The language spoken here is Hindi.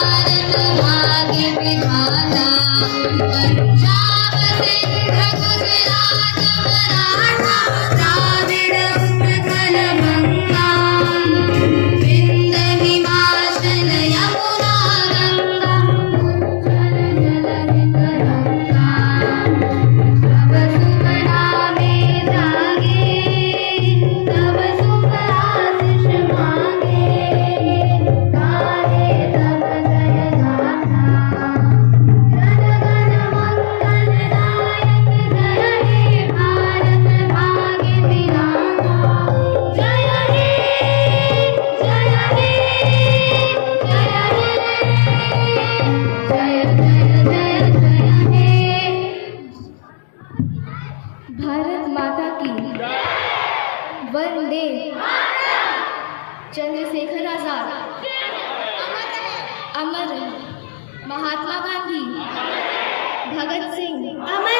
मागे विधाना पंजाब सिंध गुजरात मराठा द्राविड उत्कल गंगा विंध्य हिमाचल यमुना गंगा उज्जल जलधि तरंगा तब शुभ नामे जागे तब शुभ आशीष मांगे गाए तब जय गाथा जन गण मंगलदायक जय हे भारत भाग्य विधाता जय हे जय हे जय हे भारत माता की वंदे चंद्रशेखर आजाद अमर रहे महात्मा गांधी भगत सिंह अमर